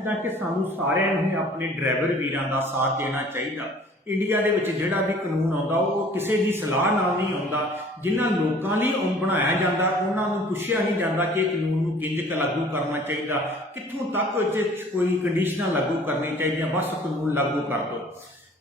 ਸਮਝਦਾ ਕਿ ਸਾਨੂੰ ਸਾਰਿਆਂ ਨੂੰ ਆਪਣੇ ਡਰਾਈਵਰ ਵੀਰਾਂ ਦਾ ਸਾਥ ਦੇਣਾ ਚਾਹੀਦਾ। ਇੰਡੀਆ ਦੇ ਵਿੱਚ ਜਿਹੜਾ ਵੀ ਕਾਨੂੰਨ ਆਉਂਦਾ, ਉਹ ਕਿਸੇ ਦੀ ਸਲਾਹ ਨਾਲ ਨਹੀਂ ਆਉਂਦਾ। ਜਿਨ੍ਹਾਂ ਲੋਕਾਂ ਲਈ ਉਹ ਬਣਾਇਆ ਜਾਂਦਾ, ਉਹਨਾਂ ਨੂੰ ਪੁੱਛਿਆ ਨਹੀਂ ਜਾਂਦਾ ਕਿ ਕਾਨੂੰਨ ਨੂੰ ਕਿੰਜ ਕੁ ਲਾਗੂ ਕਰਨਾ ਚਾਹੀਦਾ। ਕਿੱਥੋਂ ਤੱਕ ਇਹ ਕੋਈ ਕੰਡੀਸ਼ਨਾਂ ਲਾਗੂ ਕਰਨੀ ਚਾਹੀਦੀਆਂ ਬਸ ਕਾਨੂੰਨ ਲਾਗੂ ਕਰ ਦਿਓ।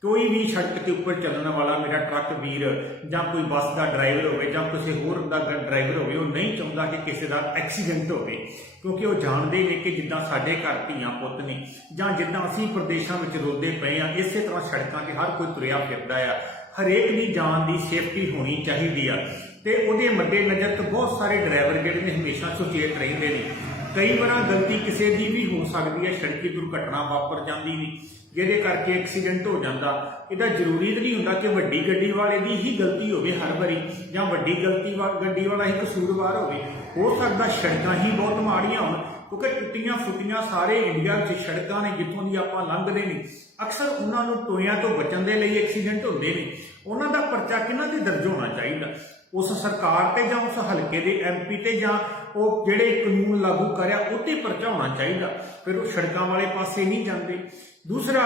ਕੋਈ ਵੀ ਸੜਕ ਦੇ ਉੱਪਰ ਚੱਲਣ ਵਾਲਾ ਮੇਰਾ ਟਰੱਕ ਵੀਰ ਜਾਂ ਕੋਈ ਬੱਸ ਦਾ ਡਰਾਈਵਰ ਹੋਵੇ ਜਾਂ ਕਿਸੇ ਹੋਰ ਦਾ ਡਰਾਈਵਰ ਹੋਵੇ, ਉਹ ਨਹੀਂ ਚਾਹੁੰਦਾ ਕਿ ਕਿਸੇ ਦਾ ਐਕਸੀਡੈਂਟ ਹੋਵੇ, ਕਿਉਂਕਿ ਉਹ ਜਾਣਦੇ ਨੇ ਕਿ ਜਿੱਦਾਂ ਸਾਡੇ ਘਰ ਧੀਆਂ ਪੁੱਤ ਨੇ ਜਾਂ ਜਿੱਦਾਂ ਅਸੀਂ ਪ੍ਰਦੇਸ਼ਾਂ ਵਿੱਚ ਰੋਦੇ ਪਏ ਆ ਇਸੇ ਤਰ੍ਹਾਂ ਸੜਕਾਂ ਤੇ ਹਰ ਕੋਈ ਤੁਰਿਆ ਫਿਰਦਾ ਆ। ਹਰੇਕ ਦੀ ਜਾਨ ਦੀ ਸੇਫਟੀ ਹੋਣੀ ਚਾਹੀਦੀ ਆ। ਤੇ ਉਹਦੇ ਮੱਦੇ ਨਜ਼ਰ ਤੋਂ ਬਹੁਤ ਸਾਰੇ ਡਰਾਈਵਰ ਜਿਹੜੇ ਨੇ ਹਮੇਸ਼ਾ ਸੁਚੇਤ ਰਹਿੰਦੇ ਨੇ। ਕਈ ਵਾਰ ਗਲਤੀ ਕਿਸੇ ਦੀ ਵੀ ਹੋ ਸਕਦੀ ਹੈ, ਸੜਕੀ ਦੁਰਘਟਨਾ ਵਾਪਰ ਜਾਂਦੀ ਨਹੀਂ। ਜਿਹਦੇ ਕਰਕੇ ਐਕਸੀਡੈਂਟ ਹੋ ਜਾਂਦਾ। ਇਹਦਾ ਜ਼ਰੂਰੀ ਤਾਂ ਨਹੀਂ ਹੁੰਦਾ ਕਿ ਵੱਡੀ ਗੱਡੀ ਵਾਲੇ ਦੀ ਹੀ ਗਲਤੀ ਹੋਵੇ ਹਰ ਵਾਰੀ, ਜਾਂ ਵੱਡੀ ਗਲਤੀ ਵਾ ਗੱਡੀ ਵਾਲਾ ਹੀ ਕਸੂਰਵਾਰ ਹੋਵੇ। ਹੋ ਸਕਦਾ ਸੜਕਾਂ ਹੀ ਬਹੁਤ ਮਾੜੀਆਂ ਹੋਣ ਕਿਉਂਕਿ ਟੁੱਟੀਆਂ ਫੁੱਟੀਆਂ ਸਾਰੇ ਇੰਡੀਆ ਵਿੱਚ ਸੜਕਾਂ ਨੇ ਜਿੱਥੋਂ ਦੀ ਆਪਾਂ ਲੰਘਦੇ ਨੇ ਅਕਸਰ ਉਹਨਾਂ ਨੂੰ ਟੋਇਆਂ ਤੋਂ ਬਚਣ ਦੇ ਲਈ ਐਕਸੀਡੈਂਟ ਹੁੰਦੇ ਨੇ। ਉਹਨਾਂ ਦਾ ਪਰਚਾ ਕਿਹਨਾਂ 'ਤੇ ਦਰਜ ਹੋਣਾ ਚਾਹੀਦਾ? ਉਸ ਸਰਕਾਰ ਤੇ ਜਾਂ ਉਸ ਹਲਕੇ ਦੇ ਐਮਪੀ ਤੇ ਜਾਂ ਉਹ ਜਿਹੜੇ ਕਾਨੂੰਨ ਲਾਗੂ ਕਰਿਆ, ਉਹ ਤੇ ਪਰਚਾ ਹੋਣਾ ਚਾਹੀਦਾ। ਫਿਰ ਉਹ ਸੜਕਾਂ ਵਾਲੇ ਪਾਸੇ ਨਹੀਂ ਜਾਂਦੇ। ਦੂਸਰਾ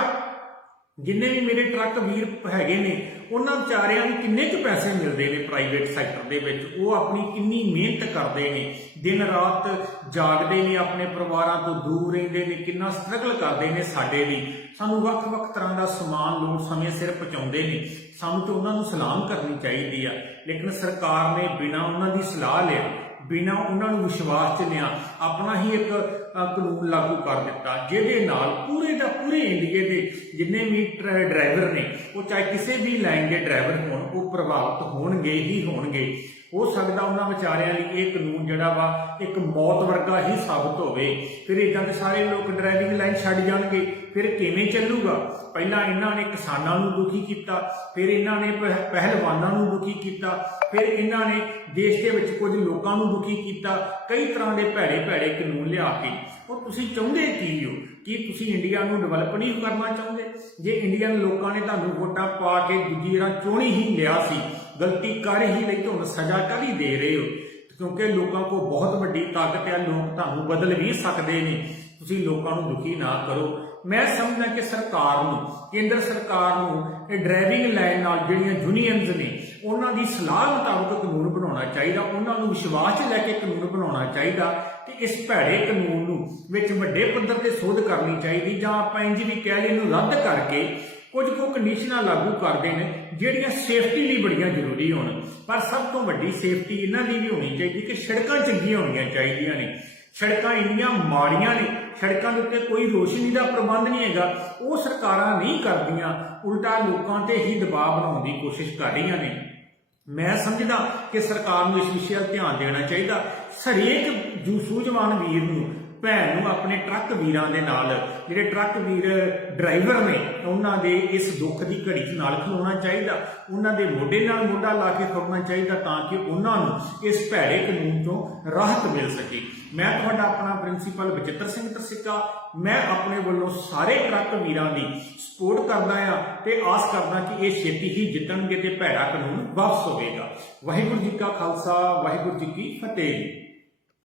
ਜਿੰਨੇ ਵੀ ਮੇਰੇ ਟਰੱਕ ਵੀਰ ਹੈਗੇ ਨੇ, ਉਹਨਾਂ ਵਿਚਾਰਿਆਂ ਨੂੰ ਕਿੰਨੇ ਕੁ ਪੈਸੇ ਮਿਲਦੇ ਨੇ ਪ੍ਰਾਈਵੇਟ ਸੈਕਟਰ ਦੇ ਵਿੱਚ? ਉਹ ਆਪਣੀ ਕਿੰਨੀ ਮਿਹਨਤ ਕਰਦੇ ਨੇ? ਦਿਨ ਰਾਤ ਜਾਗਦੇ ਨੇ ਆਪਣੇ ਪਰਿਵਾਰਾਂ ਤੋਂ, ਦੂਰ ਰਹਿੰਦੇ ਨੇ, ਕਿੰਨਾ ਸਟਰਗਲ ਕਰਦੇ ਨੇ ਸਾਡੇ ਲਈ? ਸਾਨੂੰ ਵੱਖ-ਵੱਖ ਤਰ੍ਹਾਂ ਦਾ ਸਮਾਨ ਲੋੜ ਸਮੇਂ ਸਿਰ ਪਹੁੰਚਾਉਂਦੇ ਨੇ। ਸਾਨੂੰ ਤਾਂ ਉਹਨਾਂ ਨੂੰ ਸਲਾਮ ਕਰਨੀ ਚਾਹੀਦੀ ਆ। ਲੇਕਿਨ ਸਰਕਾਰ ਨੇ ਬਿਨਾਂ ਉਹਨਾਂ ਦੀ ਸਲਾਹ ਲਿਆ, ਬਿਨਾਂ ਉਹਨਾਂ ਨੂੰ ਵਿਸ਼ਵਾਸ ਚ ਲਿਆ, ਆਪਣਾ ਹੀ ਇੱਕ ਕਾਨੂੰਨ ਲਾਗੂ ਕਰ ਦਿੱਤਾ, ਜਿਹਦੇ ਨਾਲ ਪੂਰੇ ਦਾ ਪੂਰੇ ਇੰਡੀਆ ਦੇ ਜਿੰਨੇ ਵੀ ਟਰ- ਡਰਾਈਵਰ ਨੇ, ਉਹ ਚਾਹੇ ਕਿਸੇ ਵੀ ਲਾਈਨ ਦੇ ਡਰਾਈਵਰ ਹੋਣ, ਉਹ ਪ੍ਰਭਾਵਿਤ ਹੋਣਗੇ ਹੀ ਹੋਣਗੇ। ਹੋ ਸਕਦਾ ਉਹਨਾਂ ਵਿਚਾਰਿਆਂ ਲਈ ਇਹ ਕਾਨੂੰਨ ਜਿਹੜਾ ਵਾ, ਇੱਕ ਮੌਤ ਵਰਗਾ ਹੀ ਸਾਬਤ ਹੋਵੇ। ਫਿਰ ਇਦਾਂ ਦੇ ਸਾਰੇ ਲੋਕ ਡਰਾਈਵਿੰਗ ਲਾਈਨ ਛੱਡ ਜਾਣਗੇ, ਫਿਰ ਕਿਵੇਂ ਚੱਲੂਗਾ? ਪਹਿਲਾਂ ਇਹਨਾਂ ਨੇ ਕਿਸਾਨਾਂ ਨੂੰ ਦੁਖੀ ਕੀਤਾ, ਫਿਰ ਇਹਨਾਂ ਨੇ ਪਹਿ- ਪਹਿਲਵਾਨਾਂ ਨੂੰ ਦੁਖੀ ਕੀਤਾ, ਫਿਰ ਇਹਨਾਂ ਨੇ ਦੇਸ਼ ਦੇ ਵਿੱਚ ਕੁਝ ਲੋਕਾਂ ਨੂੰ ਦੁਖੀ ਕੀਤਾ, ਕਈ ਤਰ੍ਹਾਂ ਦੇ ਭੈੜੇ ਭੈੜੇ ਕਾਨੂੰਨ ਲਿਆ ਕੇ। ਉਹ ਤੁਸੀਂ ਚਾਹੁੰਦੇ ਕੀ ਹੋ? ਕੀ ਤੁਸੀਂ ਇੰਡੀਆ ਨੂੰ ਡਿਵੈਲਪ ਨਹੀਂ ਕਰਨਾ ਚਾਹੁੰਦੇ? ਜੇ ਇੰਡੀਅਨ ਲੋਕਾਂ ਨੇ ਤੁਹਾਨੂੰ ਵੋਟਾਂ ਪਾ ਕੇ ਦੂਜੀ ਰਾਂ ਚੋਣੀ ਹੀ ਲਿਆ ਸੀ, ਗਲਤੀ ਕਰ ਹੀ ਲਈ, ਤੁਹਾਨੂੰ ਸਜ਼ਾ ਕਰ ਹੀ ਦੇ ਰਹੇ ਹੋ। ਕਿਉਂਕਿ ਲੋਕਾਂ ਕੋਲ ਬਹੁਤ ਵੱਡੀ ਤਾਕਤ ਹੈ, ਲੋਕ ਤੁਹਾਨੂੰ ਬਦਲ ਵੀ ਸਕਦੇ ਨੇ। ਤੁਸੀਂ ਲੋਕਾਂ ਨੂੰ ਦੁਖੀ ਨਾ ਕਰੋ। ਮੈਂ ਸਮਝਦਾ ਕਿ ਸਰਕਾਰ ਨੂੰ, ਕੇਂਦਰ ਸਰਕਾਰ ਨੂੰ ਇਹ ਡਰਾਈਵਿੰਗ ਲਾਈਨ ਨਾਲ ਜਿਹੜੀਆਂ ਯੂਨੀਅਨਸ ਨੇ, ਉਹਨਾਂ ਦੀ ਸਲਾਹ ਮੁਤਾਬਕ ਕਾਨੂੰਨ ਬਣਾਉਣਾ ਚਾਹੀਦਾ, ਉਹਨਾਂ ਨੂੰ ਵਿਸ਼ਵਾਸ 'ਚ ਲੈ ਕੇ ਕਾਨੂੰਨ ਬਣਾਉਣਾ ਚਾਹੀਦਾ। ਤੇ ਇਸ ਭੈੜੇ ਕਾਨੂੰਨ ਨੂੰ ਵਿੱਚ ਵੱਡੇ ਪੱਧਰ ਤੇ ਸੋਧ ਕਰਨੀ ਚਾਹੀਦੀ ਜਾਂ ਆਪਾਂ ਇੰਜ ਵੀ ਕਹਿ ਲਈ ਇਹਨੂੰ ਰੱਦ ਕਰਕੇ ਕੁਝ ਕੁ ਕੰਡੀਸ਼ਨਾਂ ਲਾਗੂ ਕਰਦੇ ਨੇ ਜਿਹੜੀਆਂ ਸੇਫਟੀ ਲਈ ਬੜੀਆਂ ਜ਼ਰੂਰੀ ਹੋਣ। ਪਰ ਸਭ ਤੋਂ ਵੱਡੀ ਸੇਫਟੀ ਇਹਨਾਂ ਦੀ ਵੀ ਹੋਣੀ ਚਾਹੀਦੀ ਕਿ ਸੜਕਾਂ ਚੰਗੀਆਂ ਹੋਣੀਆਂ ਚਾਹੀਦੀਆਂ ਨੇ। ਸੜਕਾਂ ਇੰਨੀਆਂ ਮਾੜੀਆਂ ਨੇ, ਸੜਕਾਂ ਦੇ ਉੱਤੇ ਕੋਈ ਰੋਸ਼ਨੀ ਦਾ ਪ੍ਰਬੰਧ ਨਹੀਂ ਹੈਗਾ। ਉਹ ਸਰਕਾਰਾਂ ਨਹੀਂ ਕਰਦੀਆਂ, ਉਲਟਾ ਲੋਕਾਂ ਤੇ ਹੀ ਦਬਾਅ ਬਣਾਉਣ ਦੀ ਕੋਸ਼ਿਸ਼ ਕਰ ਰਹੀਆਂ ਨੇ। ਮੈਂ ਸਮਝਦਾ ਕਿ ਸਰਕਾਰ ਨੂੰ ਇਸ ਵਿਸ਼ੇ 'ਤੇ ਧਿਆਨ ਦੇਣਾ ਚਾਹੀਦਾ। ਹਰੇਕ ਜੂ ਸੂਝਵਾਨ ਵੀਰ ਨੂੰ, ਭੈਣ ਨੂੰ ਆਪਣੇ ਟਰੱਕ ਵੀਰਾਂ ਦੇ ਨਾਲ, ਜਿਹੜੇ ਟਰੱਕ ਵੀਰ ਡਰਾਈਵਰ ਨੇ, ਉਹਨਾਂ ਦੇ ਇਸ ਦੁੱਖ ਦੀ ਘੜੀ 'ਚ ਨਾਲ ਖਲੋਣਾ ਚਾਹੀਦਾ। ਉਹਨਾਂ ਦੇ ਮੋਢੇ ਨਾਲ ਮੋਢਾ ਲਾ ਕੇ ਖੜਨਾ ਚਾਹੀਦਾ ਤਾਂ ਕਿ ਉਹਨਾਂ ਨੂੰ ਇਸ ਭੈੜੇ ਕਾਨੂੰਨ ਤੋਂ ਰਾਹਤ ਮਿਲ ਸਕੇ। ਮੈਂ ਤੁਹਾਡਾ ਆਪਣਾ ਪ੍ਰਿੰਸੀਪਲ ਬਚਿੱਤਰ ਸਿੰਘ ਤਰਸਿੱਕਾ ਮੈਂ ਆਪਣੇ ਵੱਲੋਂ ਸਾਰੇ ਟਰੱਕ ਵੀਰਾਂ ਦੀ ਸਪੋਰਟ ਕਰਦਾ ਆ ਤੇ ਆਸ ਕਰਦਾ ਕਿ ਇਹ ਛੇਤੀ ਹੀ ਜਿੱਤਣਗੇ ਤੇ ਭੈੜਾ ਕਾਨੂੰਨ ਵਾਪਸ ਹੋਵੇਗਾ। ਵਾਹਿਗੁਰੂ ਜੀ ਕਾ ਖਾਲਸਾ, ਵਾਹਿਗੁਰੂ ਜੀ ਕੀ ਫਤਿਹ।